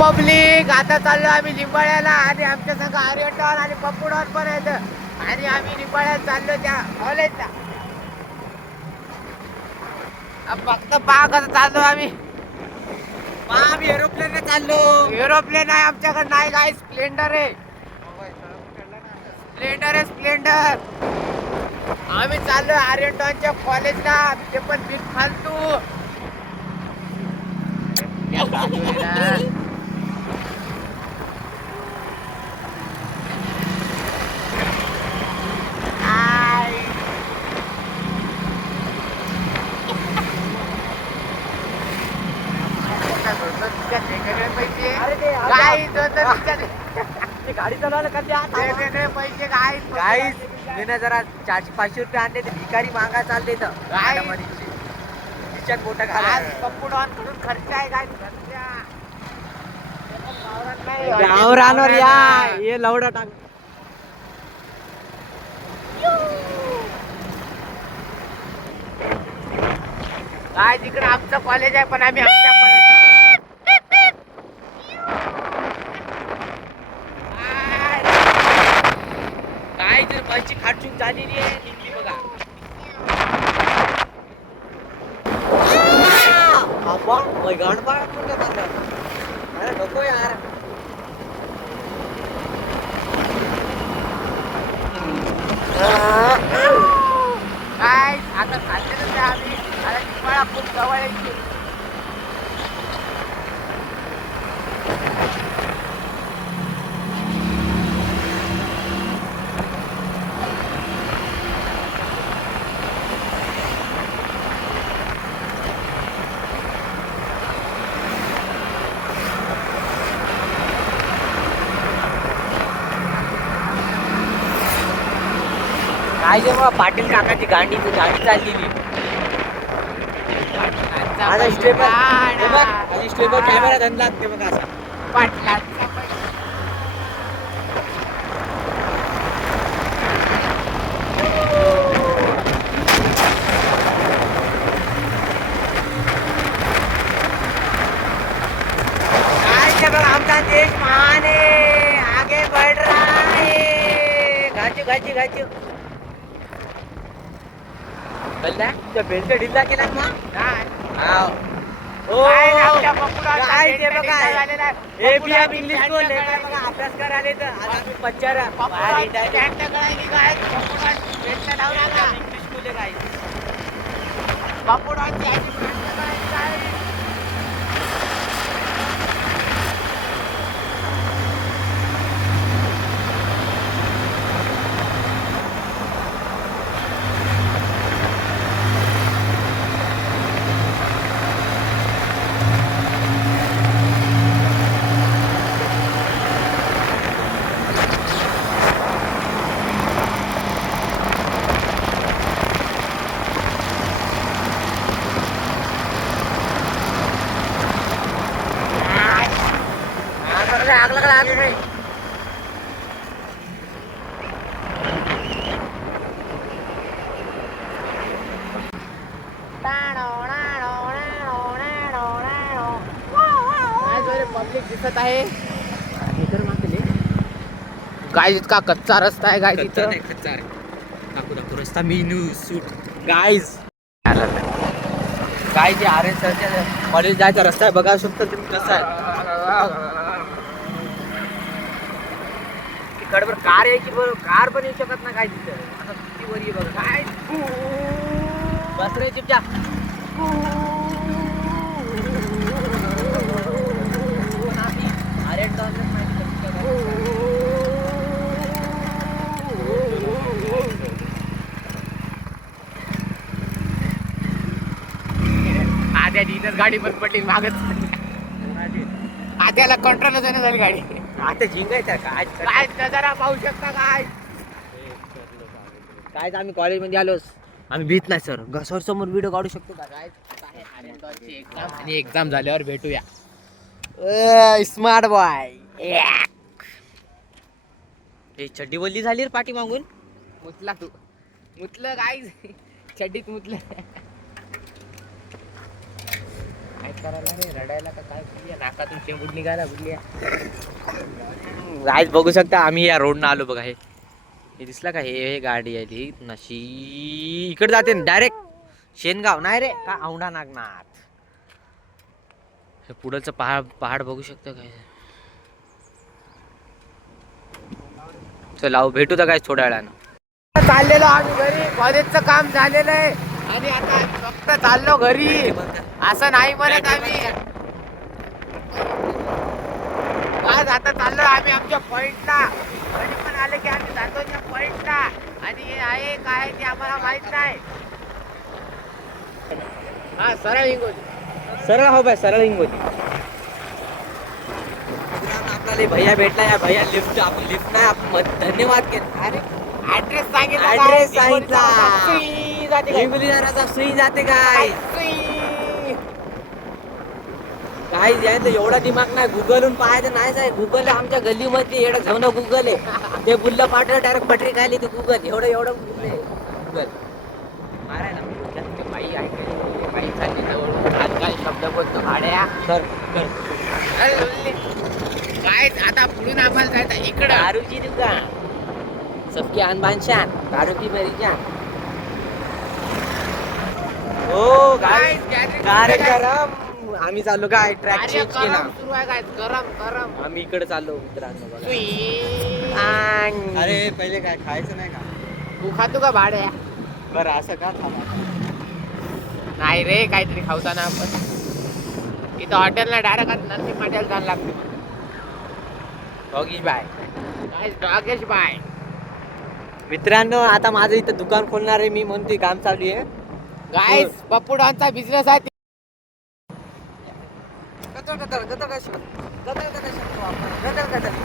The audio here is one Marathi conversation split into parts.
पब्लिक आता चाललो आम्ही लिंबाळ्याला आणि आमच्या संग आर्यटॉन आणि पप्पूडॉन पण येत आणि आम्ही लिंबाळ्यात चाललो त्या कॉलेजला. फक्त पाक चाललो आम्ही एरोप्लेन चाललो. एरोप्लेन आहे आमच्याकडे नाही काय स्प्लेंडर आहे. स्प्लेंडर आहे स्प्लेंडर. आम्ही चाललोय आर्यटॉनच्या कॉलेजला. ते पण बिग फालतू गाडी चालवायला कधी पैसे काय गाईस मी ना जरा 400-500 रुपये आणले. ते भिकारी मागा चालले तर तिच्यात मोठा घाला. पप्पूडॉन कडून खर्च आहे काय गावरानवर या हे लवडा टाक. काय तिकडे आमचं कॉलेज आहे पण आम्ही आमच्या काय जर पैसे खाटचूक झालेली आहे निघली बघा. अरे नको यार. काय आता खाल्लेलं ते आम्ही आता निंबाळा खूप जवळ आहे. काय जेव्हा पाटील काकाची गाडी चाललेली. आता स्टेबल कॅमेरा धंदा लागते बघा असा. पाटलांचा काय बघा आमचा देश महान आहे. आगे बढ़ रहा है. गाची कल्ला त्या बेल्ट ढिल्ला केला ना. इंग्लिश बोलले अभ्यास करायला तर आज आम्ही पच्चारा इंग्लिश बोलले काय. पब्लिक दिसत आहे. गाय इतका कच्चा रस्ता आहे गाय तिथं. दाखवू रस्ता मीनू सूट गाईज. काय जे आर एस कॉलेज जायचा रस्ता आहे बघा शकता तुम्ही कसा आहे. तिकडवर कार यायची बरोबर कार पण येऊ शकत ना काय तिथं. आता किती वर ये बघा काय बस रे चिपच्या. आद्या इथंच गाडी बंद पडली मागच. आद्याला कंट्रोल झाली गाडी. आता जिंकायचं काय काय नजारा पाहू शकता काय. काय आम्ही कॉलेजमध्ये आलोच. आम्ही भीत नाही सर. सर समोर व्हिडिओ काढू शकतो का. आणि एक्झाम झाल्यावर भेटूया. Smart boy. हे चड्डी बोलली झाली रे पाठी मागून. मुतला तू मुतलं काय चड्डीत मुतलं. काय करायला रे, रडायला का काय? बुडल्या नाकातून शेंबूड निघायला बुडल्या. आज बघू शकता आम्ही या रोडनं आलो बघा. हे दिसला का? हे गाडी आली नशी इकडे जाते डायरेक्ट शेनगाव. नाही रे का औंढा नागनाथ. हे पुढचं पहाड बघू शकता काय. चला भेटू तर काय थोड्या वेळानं. चाललेलो आम्ही घरी, कॉलेजचं काम झालेलं आहे आणि आता फक्त चाललो घरी. असं नाही म्हणत आम्ही. आज आता चाललो आम्ही आमच्या पॉइंटला. घरी पण आले की आम्ही जातो त्या पॉइंटला आणि हे आहे काय ते आम्हाला माहित नाही. हा सरळ हिंगोली. सरळ हो बाय सरळ हिंगोली. आपल्याला भैया भेटला. या भैया लिफ्ट आपण लिफ्ट नाही आपण धन्यवाद केला. अरे ऍड्रेस सांगितला. ऍड्रेस सांगितला. सुई जाते काय? हिंगोली जराचा सुई जाते काय. सुई. काय यायचं एवढा दिमाग नाही. गुगलहून पाहायचं नाही साहेब. गुगल आमच्या गल्लीमध्ये एवढं घेऊन गुगल आहे. ते बुल्ला पाठवलं डायरेक्ट पटरी खायली ते गुगल. एवढं गुगल मारायला ते बाई ऐकायला बाई चालली जवळ. आज काय शब्द बोलतो भाड्या. सर काय आता पुढून आम्हाला जायचं इकडं. दारूची दुकान सबकी अनबान शान दारू की मेरी जान. हो काय कार्यक्रम आम्ही चाललो काय ट्रॅक चेंज केला. सुरू आहे काय गरम गरम. आम्ही इकडे चाललो मित्रांनो बघा. सुई. अरे पहिले काय खायचं नाही का? तू खातो का भाड्या? बरं असं का थांबा. नाही रे काहीतरी खावताना आपण इथं हॉटेलला डायरेक्ट नंदी पाट्याला जायला लागते. डॉगीश बाय. काय डॉगेश बाय. मित्रांनो आता माझं इथं दुकान खोलणार आहे. मी म्हणतोय काम चालू आहे. गाईस पप्पूडांचा बिझनेस आहे.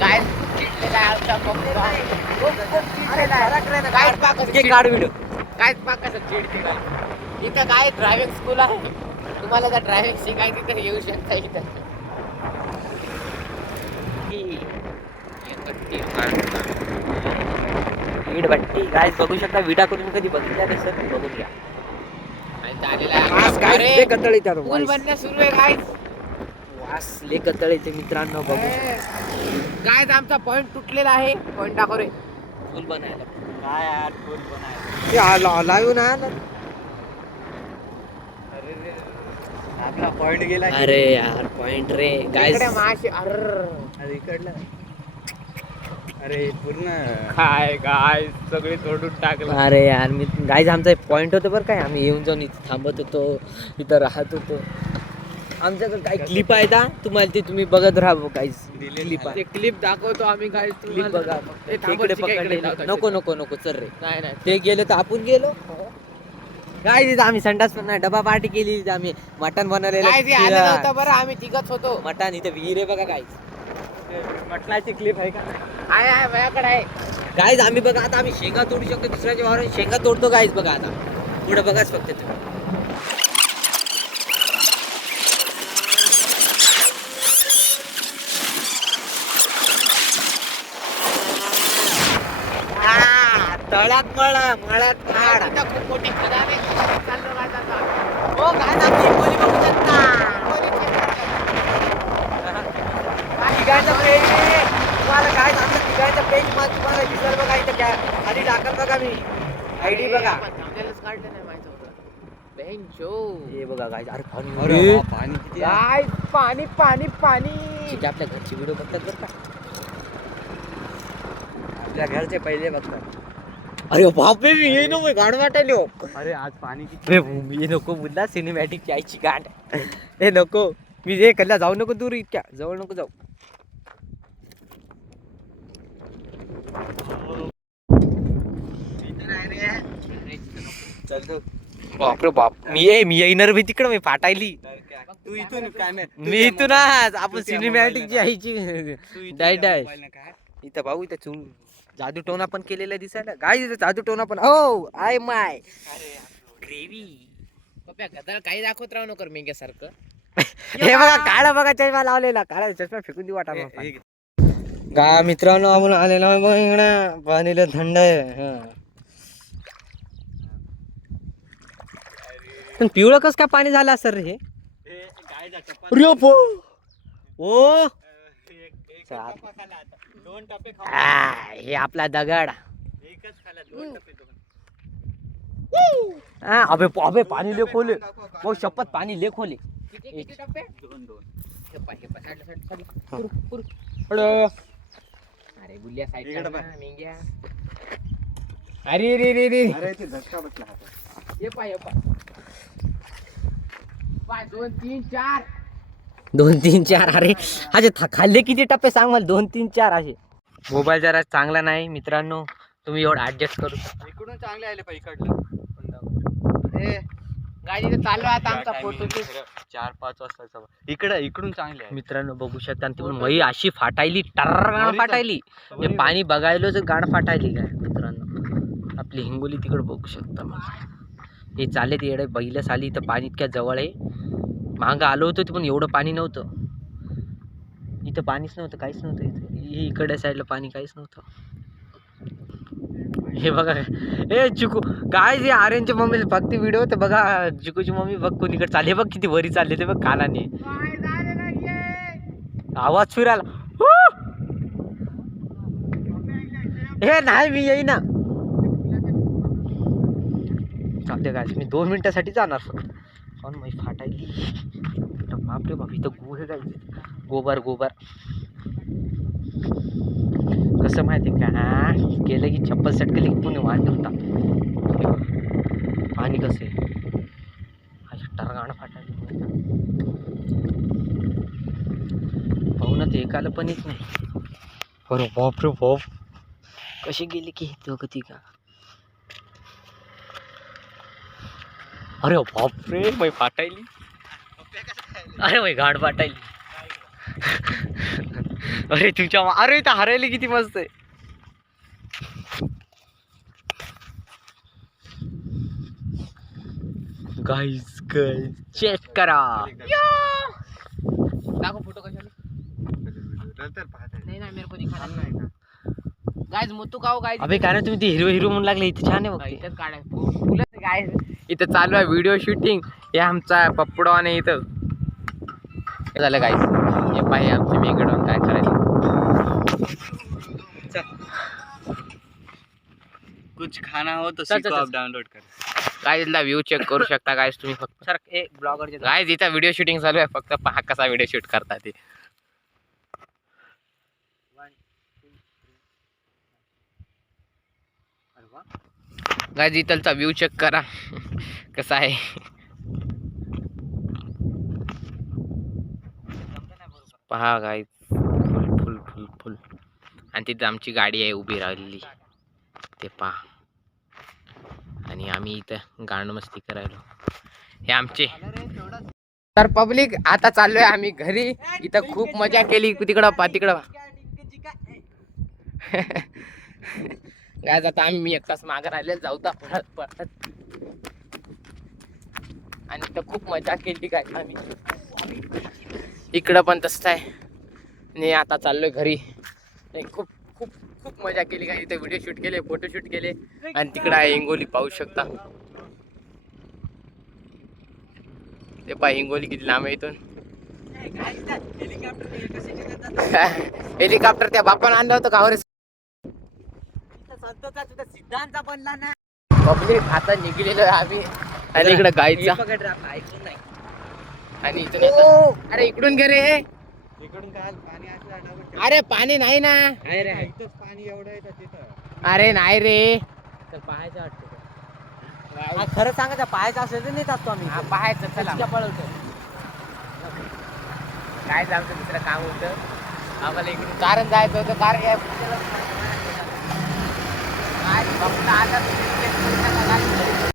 गाईस चिडलेला आहे आमचा पप्पूडा. गाईस पहा कसं चिड- काढ व्हिडिओ. गाईस पहा कसं चिडते गाईस. इथं काय ड्रायव्हिंग स्कूल आहे. तुम्हाला जर ड्रायव्हिंग शिकायची तर येऊ शकता इथं. वीड भट्टी गाईस बघू शकता. विडा करून कधी बघितल्या नाही सर. बघून घ्या. अरे कतळे पूल बनणं सुरू आहे गाईस. वास ले कतळे ते मित्रांनो बघू. गाईस आमचा पॉइंट तुटलेला आहे. पॉइंट दाखव रे. फुल बनायला काय यार फुल बनाय. लावू ना. अरे रे आपला पॉइंट गेला की. अरे यार पॉइंट रे गाईस. इकडे माशी. अरे इकडला. अरे पूर्ण काय काय सगळे तोडून टाकलं. अरे यार मी गाईज आमचा पॉइंट होतं बरं काय. आम्ही येऊन जाऊन इथं थांबत होतो. इथं राहत होतो. आमच्याकडे काही क्लिप आहे का तुम्हाला ते तुम्ही बघत राहा गाईज. क्लिप ते क्लिप दाखवतो आम्ही काय क्लिप बघा. ते इकडे पकडले. नको नको नको चल रे. नाही नाही ते गेलो तर आपण गेलो. काय तिथं आम्ही संडास पण नाही डबा पार्टी केली. तिथं आम्ही मटण काय ते आलं बनवलेलं नव्हतं बरं. आम्ही तिघच होतो. मटण. इथं विहीर आहे बघा गाईज. मटणाची क्लिप आहे का? आहे आहे माझ्याकडे आहे. गाईज आम्ही बघा आता आम्ही शेंगा तोडू शकतो. दुसऱ्याच्या वावरात शेंगा तोडतो गाईज बघा. आता पुढे बघाच फक्त तुम्ही. तळ्यात मळ्यात काय तिथं खूप मोठी खदान आहे. चाललो काय आता. हो गाईज आम्ही हिंगोली बघू शकता. तिघांचा पेज आहे. तुम्हाला काय सांगतो तिघांचा पेज तुम्हाला दिसेल बघा. इथं खाली टाकल बघा. मी आयडी बघा. थांबलेलंच काढलं नाही माहिती होतं. बेंचो. हे बघा गाईज. अरे पाणी अरे अरे वा, पाणी किती आहे? काय पाणी पाणी पाणी. ठीक आहे, आपल्या घरची व्हिडिओ बघतात बरं का. आपल्या घरचे पहिले बघतात. अरे बापरे मी ये नको गाड वाटायलो. अरे आज पाणी किती अरे आहे? मी नको बोलला सिनेमॅटिक यायची गाठ. हे नको मी हे कल्ला जाऊ नको. दूर इतक्या जवळ नको जाऊ. चल तू. बापरे बाप. मी येणार मी तिकडं मी फाटायली. तू इथून कॅमेरा. मी इथून आपण तू त्या सिनेमॅटिक मोबाईलला जी यायची तू इथून डाय त्या डाय. मोबाईलनं काय? इथं भाऊ इथं चून जादू टोना पण केलेला दिसायला. काय इथं जादू टोना पण. हो आय माय ग्रेव्ही. पप्या गदळ काही दाखवत राहू नको मेंग्यासारखं. हे बघा काळा बघा चष्मा लावलेला. काळा चष्मा फेकून देऊ वाटा. हे घे. गा मित्रांनो आपण आलेलो आहे बघ इकडं. पाणीला थंड आहे. पण पिवळं कस काय पाणी झालं सर हे. हे अरे पो ओ चार दोन टप्पे हे आपला दगड एकच खाला दोन टप्पे अबे अबे पाणी लय खोले ओ शपथ पाणी लय खोले किती टप्पे दोन दोन हे पाय साईड अरे गुल्ल्या साईड इकडं पाय. मेंग्या अरे रे रे रे अरे ते धक्का बसला हातात हे पाय पाय 2 3 4 2 3 4 अरे असे खाल्ले किती टप्पे सांग मला 2 3 4 असे मोबाईल जरा चांगला नाही मित्रांनो तुम्ही एवढं ऍडजस्ट करू शकता इकडून चांगले आले पाहिजे इकडलं गाडी चाललो आता आमचा फोटो 4-5 वाजता इकडून चांगले आहे मित्रांनो बघू शकता आणि तिकडून मई अशी फाटायली टर गाण फाटायली हे पाणी बघायलोच गाण फाटायली काय मित्रांनो आपली हिंगोली तिकडे बघू शकता मग हे चालले ते येडे बैलच आली तर पाणी इतक्या जवळ आहे मागं आलो होतो पण एवढं पाणी नव्हतं इथं पाणीच नव्हतं काहीच नव्हतं इथं इकडे साईडला पाणी काहीच नव्हतं हे बघा हे चिकू काय जे आर्यनची मम्मी फक्त व्हिडिओ तर बघा चिकूची मम्मी बघ कोणीकडे चालले बघ किती वरी चालले ते बघ कानाने आवाज फिरायला हे नाही मी येईना चालते काय मी 2 मिनिटासाठी जाणार फक्त पण मग फाटायली बापरे बाप इथं गो हे काय गोबर कसं माहिती का गेलं की चप्पल सटकली की पुणे वाढ होता पाणी कसं आहे अशा टरगाण फाटायली पाहू ना ते एकाला पण येत नाही अरे बाप रे बाप कशी गेली की दोघं ती का अरे बाप रे मै फाटायली अरे मै घाट फाटायली अरे तुमच्या अरे इथं हरायली किती मस्त आहे गाइस चेक करा दाखव फोटो कशाने नाही ना मेरे को दिखा नाही गाइस मुत्तू काओ गाइस अबे काय ना तुम्ही ते हिरो म्हणून लागले इथे छान आहे बघ इथं काढाय फुलं गाइस इथं चालू आहे व्हिडिओ शूटिंग हे आमचा पप्पडवाने इथं झालं गाइस हे पाहे आमचे मेगडॉन काय करायला कुछ खाना हो तो चल, सीखो चल, आप चल. डाउनलोड कर गाइस ला व्ह्यू चेक करू शकता गाइस तुम्ही फक्त सर ए ब्लॉगरचे गाइस इथं व्हिडिओ शूटिंग चालू आहे फक्त पहा कसा व्हिडिओ शूट करतात ते गाइस इथलचा व्ह्यू चेक करा कसा आहे पहा गाइस फुल फुल फुल फुल आणि तिथं आमची गाडी आहे उभी राहिलेली ते पहा आणि आम्ही इथं गाणं मस्ती करायलो हे आमचे तर पब्लिक आता चाललोय आम्ही घरी इथं खूप मजा केली तिकडं काय आता आम्ही एकटाच मागे राहिले जाऊ दा पळत आणि इथं खूप मजा केली काय आम्ही इकडं पण तसं आहे आणि आता चाललोय घरी खूप खूप खूप मजा केली काय इथे व्हिडिओ शूट केले फोटो शूट केले आणि तिकडं आहे हिंगोली पाहू शकता ते पहा हिंगोली किती लांब आहे इथून हेलिकॉप्टर त्या बापानं आणलं होतं का सिद्धांत बनला ना पब्लिक आता निघलेलो आहे आम्ही आणि इकडे गायचा आणि इथून येतं. अरे इकडून घे रे इकडून काय पाणी असलं अरे पाणी नाही ना इथंच पाणी एवढं आहे तिथं अरे नाही रे तर पाहायचं वाटतं काय खरं सांगायचं पाहायचं असेल तर नेत असतो आम्ही पाहायचं चला पळवतो काय जायचं दुसरं काम होतं आम्हाला इकडून कारण जायचं होतं कारण काय फक्त आता